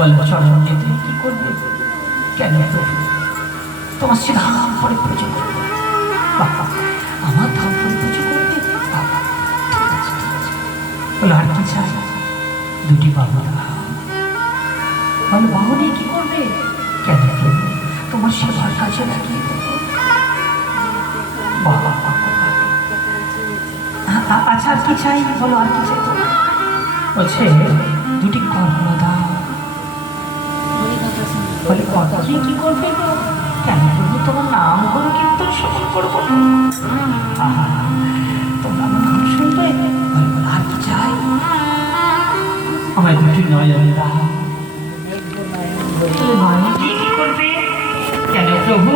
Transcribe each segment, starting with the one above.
বললো চরণ যেতে কি করবে? কেন প্রভু, তোমার সে ধাম করে পুজো করবে। বাবা, আমার ধাম করে পুজো করবে? বাবা ঠিক আছে, ঠিক আছে। বলো আর কি চাই? দুটি বাবা। বলো বাহু নিয়ে কি করবে? কেন প্রভু, তোমার সেবার কাছে লাগিয়ে দেবো। বাবা, আচ্ছা আর কি চাই? বলো আর কি চাই তোমার? বলছে দুটি কর্ণ দাও। বলে কর্ণ দিয়ে কি করবে? কেন প্রভু, তোমার নাম গুলো কিন্তু সফল করবো। তোমরা আমার নাম শুনবে? বলে বলে আর কি চাই? আমার দুটি নয়ন দাও। নয়ন দিয়ে কি করবে? কেন প্রভু,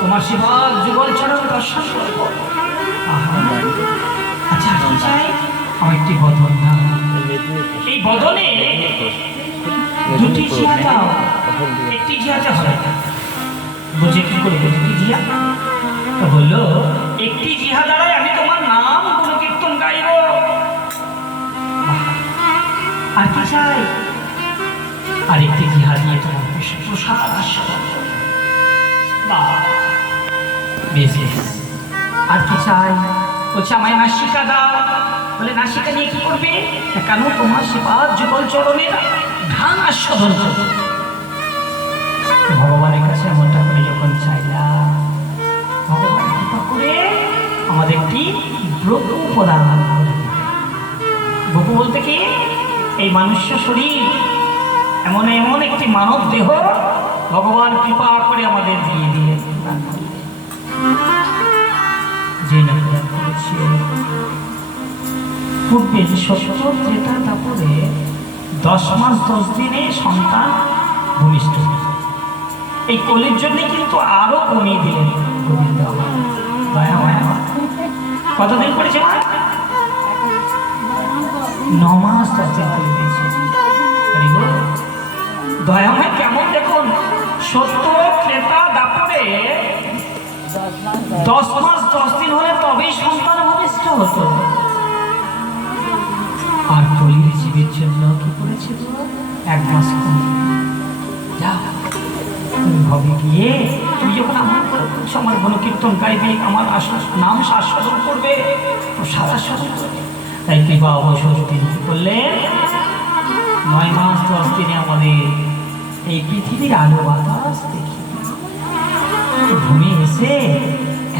তোমার সেবা যুগল চরণ দর্শন করবো। আচ্ছা আর কি চাই? আমার একটি বদন দাও। এই বদনে দুটি জিয়া দাও। একটি জিয়াতে হবে না। বুঝে কি করে দুটি জিয়া? তো বললো একটি জিহা দ্বারাই আমি তোমার নাম গুণকীর্তন গাইব। আর কি চাই? আর একটি জিহা দিয়ে তোমার প্রসাদ আস্বাদন করব। বেশ বেশ। আর কি চাই? বলছে আমায় নাসিকা দাও। বলে নাসিকা নিয়ে কি করবে? কেন তোমার সেবা যুগল চরণে ধান আস্বাদন করবে। ভগবানের কাছে এমনটা করে যখন চাইলাম, ভগবান কৃপা করে আমাদের একটি ব্রত প্রদান করে। ব্রত বলতে কি? এই মানুষ্য শরীর, এমন এমন একটি মানব দেহ ভগবান কৃপা করে আমাদের দিয়ে দিয়ে প্রদান করলেন। যে না প্রদান করেছে পূর্বে সত্য ত্রেতা তারপরে 10 মাস 10 দিনে সন্তান ভূমিষ্ঠ। এই কলির জন্য কিন্তু আরো কমিয়ে দিলেন গোবিন্দ। কতদিন করেছে? 9 মাস 10 দিন করে দিয়েছে। দয়াময় কেমন দেখুন, সত্য ত্রেতা দাপরে 10 মাস 10 দিন হলে তবেই সন্তান ভূমিষ্ঠ হতো। আর কলির জীবের জন্য কি করেছিল? 1 মাস কম। যা তুমি ভবে গিয়ে তুমি যখন আমার করে বলছো আমার গুণকীর্তন গাইবে, আমার নাম আস্বাদন করবে, প্রসাদ আস্বাদন করবে, তাই কৃপা অবসর তিনি কি করলেন? 9 মাস 10 দিনে আমাদের এই পৃথিবীর আলো বাতাস দেখি ভূমি এসে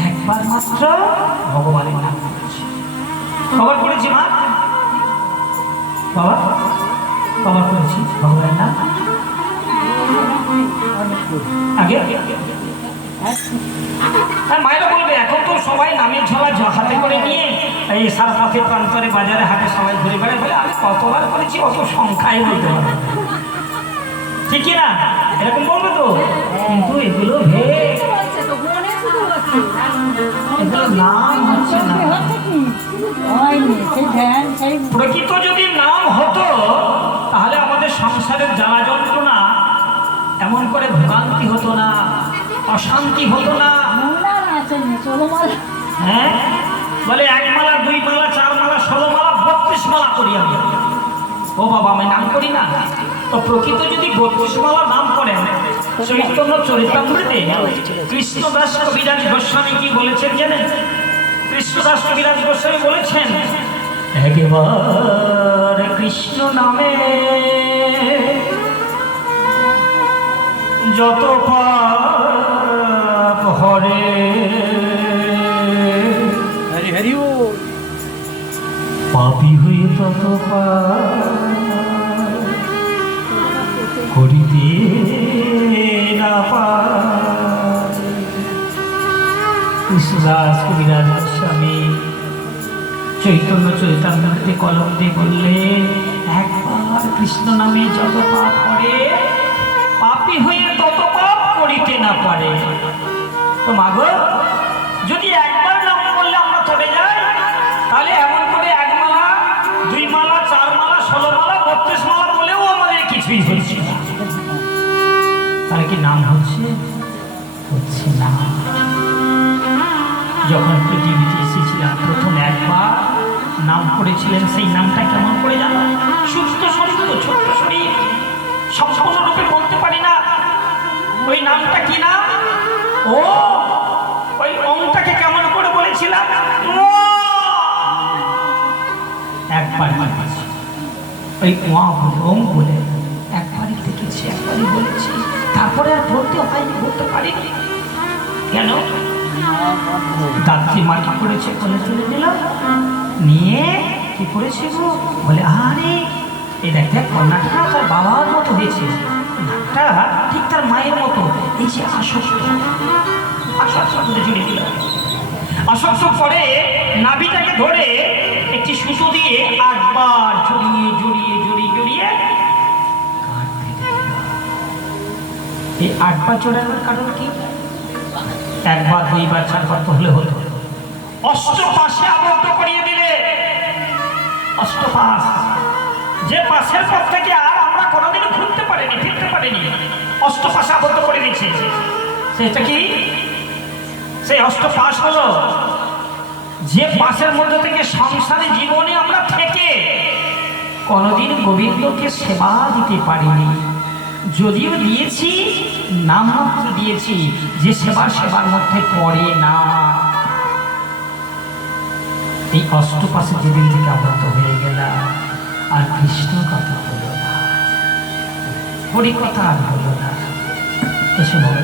একবার মাত্র ভগবানের নাম করেছে। খবর করেছি মা, বাবা খবর করেছি ভগবানের নাম আগে। আর মায়েরা বলবে এখন তো সবাই নামের ঝোলা হাতে করে নিয়ে এই সারা পথে প্রান্তরে বাজারে হাটে সবাই ঘুরে বেড়ায়। বলে আমি কতবার করেছি অত সংখ্যায় বলতে পারবো, ঠিকই না? এরকম বলবে তো। কিন্তু এগুলো এগুলো নাম হচ্ছে না। প্রকৃত যদি নাম হতো তাহলে আমাদের সংসারের জ্বালা যন্ত্রণা এমন করে ভোগান্তি হতো না, অশান্তি হতো না। হ্যাঁ, বলে 1 মালা 2 মালা 4 মালা 16 মালা 32 মালা করি আমি। ও বাবা, আমি নাম করি না? তো প্রকৃত যদি 32 মালা নাম করেন, চৈতন্য চরিতামৃতে কৃষ্ণদাস কবিরাজ গোস্বামী কি বলেছেন জানেন? কৃষ্ণদাস কবিরাজ গোস্বামী বলেছেন, একবার কৃষ্ণ নামে যত পাপ হরে, হরি হরি পাপী হয়ে তত করিতে না পারে। কৃষ্ণদাস কবিরাজ গোস্বামী চৈতন্য চরিতামৃতে কলম দিয়ে বললেন, একবার কৃষ্ণ নামে যত পাপ করে পাপী হয়ে তত পাপ করিতে না পারে। তো মাগো, যদি একবার নাম করলে আমরা চলে যাই, তাহলে এমন করে 1 মালা 2 মালা 4 মালা 16 মালা 32 মালা বলেও আমাদের কিছুই হচ্ছে না। তাহলে কি নাম হচ্ছে? হচ্ছে না। যখন পৃথিবীতে এসেছিলাম প্রথম একবার নাম করেছিলেন, সেই নামটা কেমন করে জানো? সুস্থ শরীর, ছোট্ট শরীর, সম্পূর্ণ ওই ওয়া বলে ওম বলে একবারই দেখেছি, একবারই বলেছি, তারপরে আর বলতে হয়নি, বলতে পারিনি। কেন? দাত্রী মা কি করেছে, কোলে তুলে দিল, নিয়ে কি করেছে গো, বলে আরে এই দেখ দেখ কন্যাটা তার বাবার মতো হয়েছে, নাকটা ঠিক তার মায়ের মতো, এই যে আসক্ত করে জড়িয়ে দিল। আসক্ত করে নাভিটাকে ধরে একটি সুতো দিয়ে 8 বার জড়িয়ে জড়িয়ে জড়িয়ে জড়িয়ে এই 8 বার জড়ানোর কারণ কি? 1 বার 2 বার 4 বার তো হলে হতো, অষ্টপাশে আবদ্ধ করিয়ে দিলে। অষ্টপাশ, যে পাশের পথ থেকে আর আমরা কোনোদিনও ঘুরতে পারিনি, ফিরতে পারিনি, অষ্টপাশে আবদ্ধ করে দিয়েছে। সেটা কি? সেই অষ্টপাশ হলো যে পাশের মধ্যে থেকে সংসারে জীবনে আমরা থেকে কোনোদিন গোবিন্দকে সেবা দিতে পারিনি, যদিও দিয়েছি নাম মাত্র দিয়েছি, যে সেবার মধ্যে পড়ে না। এই অষ্টপাশে যেদিন থেকে আবদ্ধ হয়ে গেলাম, আর কৃষ্ণ কথা হলো না, হরি কথা আর হলো না। এসে বলে